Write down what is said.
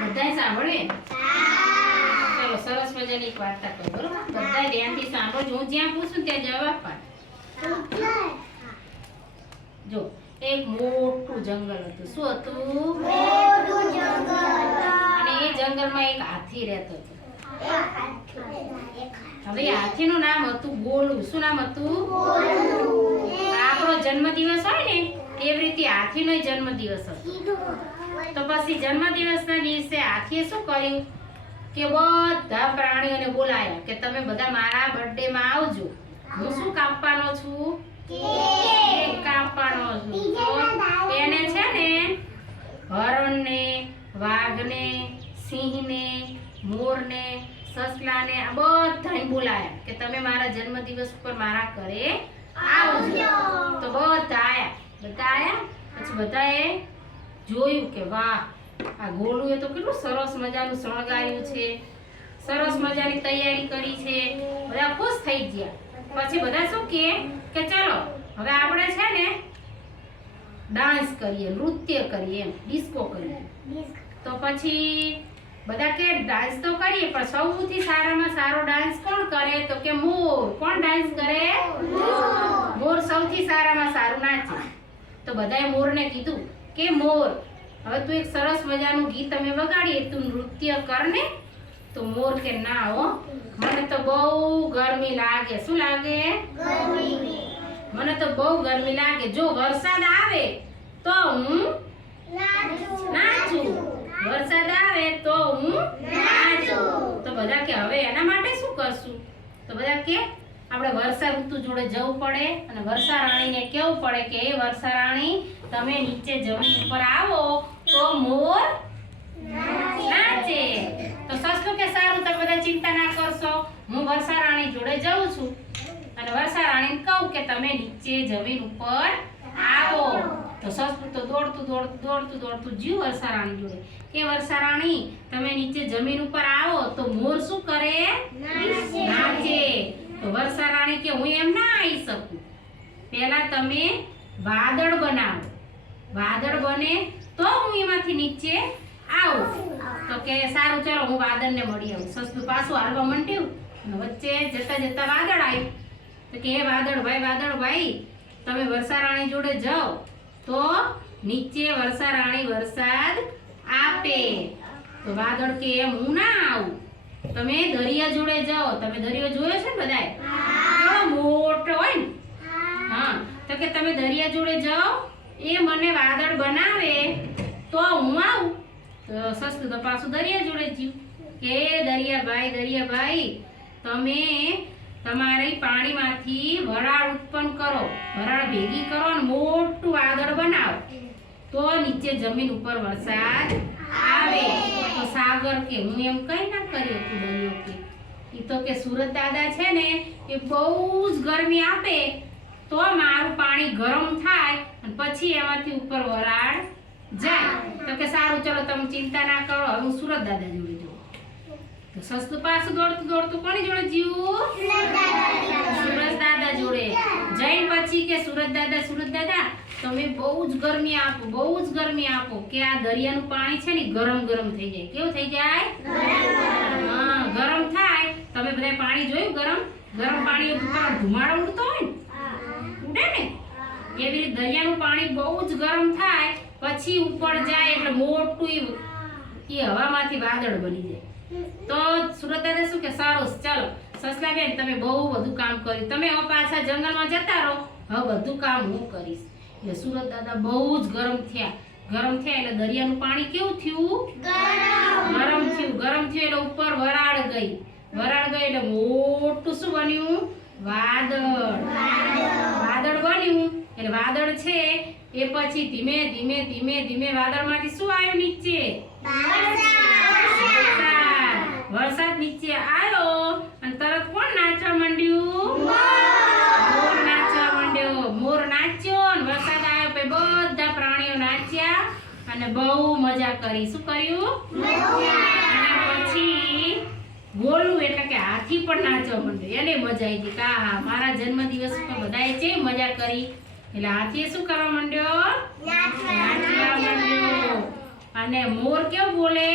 બધાય સાંભળે? ચલો સરસ મજાની એક વાર્તા કહું બરોબર બધા ધ્યાનથી સાંભળજો. હું જ્યાં પૂછું ત્યાં જવાબ પાડ જો એક મોટું જંગલ હતું. શું હતું? અને એ જંગલમાં એક હાથી રહેતો હતો. હવે હાથીનું નામ હતું ગોલું. શું નામ હતું? આપણો જન્મદિવસ હોય ને એવી રીતે હાથીનો જન્મદિવસ હતો? તો પછી જન્મદિવસના દિવસે હાથીએ શું કર્યું? કે બધા પ્રાણીઓને બોલાયા કે તમે બધા મારા બર્થડે માં આવજો. હું શું કાપવાનો છું? કેક કાપવાનો છું. એને છે ને હરણને, વાઘને, સિંહને, મોરને, સસલાને, આ બધાને બોલાયા કે તમે મારા જન્મદિવસ ઉપર મારા ઘરે આવજો. તો બધા આયા. બધા આયા? પછી બધાએ જોયું કે વાહ આ ગોળુએ તો કેટલું સરસ મજાનું શણગાર્યું છે. સરસ મજાની તૈયારી કરી છે. બધા ખુશ થઈ ગયા. પછી બધા શું કે કે ચલો હવે આપણે છે ને ડાન્સ કરીએ નૃત્ય કરીએ એમ ડિસ્કો કરીએ. તો પછી બધા કે ડાન્સ તો કરીએ પણ સૌથી સારામાં સારો ડાન્સ કોણ કરે? તો કે મોર. કોણ ડાન્સ કરે? મોર. સૌથી સારામાં સારું નાચે. તો બધાએ મોરને કીધું કે મોર. હવે તું એક સરસ મજાનું ગીત અમે વગાડીએ તું નૃત્ય કર ને તો મોર કે ના હો. મને તો બહુ ગરમી લાગે. શું લાગે? મને તો બહુ ગરમી લાગે. જો વરસાદ આવે તો હું નાચું. વરસાદ આવે તો હું નાચું. તો બધા કે હવે એના માટે શું કરશું? તો બધા કે આપણે વર્ષા ઋતુ જોડે જવું પડે અને વર્ષા રાણીને કેવું પડે કે એ વર્ષા રાણી તમે નીચે જમીન ઉપર આવો તો મોર નાચે. તો સસલું કે સારું તમે બધા ચિંતા ના કરશો. હું વર્ષા રાણી જોડે જઉં છું. અને વર્ષા રાણીને કહું કે તમે નીચે જમીન ઉપર આવો. તો સસલું તો દોડતું દોડતું દોડતું દોડતું જીવ વર્ષા રાણી જોડે. કે વર્ષા રાણી તમે નીચે જમીન ઉપર આવો તો મોર શું કરે? નાચે. તો વર્ષા રાણી કે હું એમ ના આવી શકું. પહેલા તમે વાદળ બનાવો. વાદળ બને તો હું એમાંથી નીચે આવું. તો કે સારું, ચલો હું વાદળને મળી આવું. સસ્તું પાછું હાલવા મંડ્યું વચ્ચે જતા જતા વાદળ આવ્યું તો કે હે વાદળ ભાઈ તમે વર્ષા રાણી જોડે જાઓ. તો નીચે વર્ષા રાણી વરસાદ આપે. તો વાદળ કે એમ હું ના આવું. તમે દરિયા જોડે જાઓ તમે દરિયો જોયો છે ને બધાએ? કેવડો મોટો હોય ને? હા. તો કે તમે દરિયા જોડે જાઓ એ મને વાદળ બનાવે તો હું આવું. તો સસ્તું તો પાછું દરિયા જોડે જીવ. કે દરિયાભાઈ દરિયાભાઈ તમે તમારી પાણીમાંથી વરાળ ઉત્પન્ન કરો. વરાળ ભેગી કરો અને મોટું વાદળ બનાવો. તો નીચે જમીન ઉપર વરસાદ આવે. તો સાગર કે હું એમ કઈ ના કરી શકું દરિયો કે. એ તો કે સુરત દાદા છે ને એ બહુ જ ગરમી આપે તો મારું પાણી ગરમ થાય અને પછી એમાંથી ઉપર વરાળ જાય. તો કે સારું ચલો તમે ચિંતા ના કરો હવે હું સુરત દાદા જોડે જઉં. તો સસ્તું પાછું દોડતું દોડતું કોની જોડે જીવું? સુરત દાદા જોડે. જઈને પછી કે સુરત દાદા સુરત દાદા તમે બહુ જ ગરમી આપો, બહુ જ ગરમી આપો કે આ દરિયાનું પાણી છે ને ગરમ ગરમ થઈ જાય. કેવું થઈ જાય? હા, ગરમ થાય. તમે બધા પાણી જોયું? ગરમ? ગરમ પાણી ઉપર ધુમાડો ઉડતો હોય ને? ઉડે ને? એવી રીતે દરિયાનું પાણી બહુ જ ગરમ થાય, પછી ઉપર જાય એટલે મોટું ઈ હવામાંથી વાદળ બની જાય. તો સુરત દાદા શું કે, સારું ચાલો. સસલાબેન, તમે બહુ બધું કામ કર્યું. તમે પાછા જંગલમાં જતા રહો. હવે બધું કામ હું કરીશ. એટલે સુરત દાદા બહુ જ ગરમ થયા. ગરમ થયા એટલે દરિયાનું પાણી કેવું થયું? ગરમ. થયું. ગરમ થયું એટલે ઉપર વરાળ ગઈ. વરાળ ગઈ એટલે મોટું શું બન્યું? વાદળ. વાદળ બન્યું. એટલે વાદળ છે એ પછી ધીમે ધીમે ધીમે ધીમે વાદળમાંથી શું આવ્યું નીચે? વરસાદ. વરસાદ. નીચે આવ્યો નાચ્યા અને બહુ મજા કરી. શું કર્યું? પછી ગોલું એટલે કે હાથી પણ નાચવા માંડ્યો. એને મજા આવી હતી કા હા મારા જન્મદિવસ પર બધાએ છે મજા કરી. એટલે હાથીએ શું કરવા માંડ્યો? નાચવા માંડ્યો. અને મોર કેવું બોલે?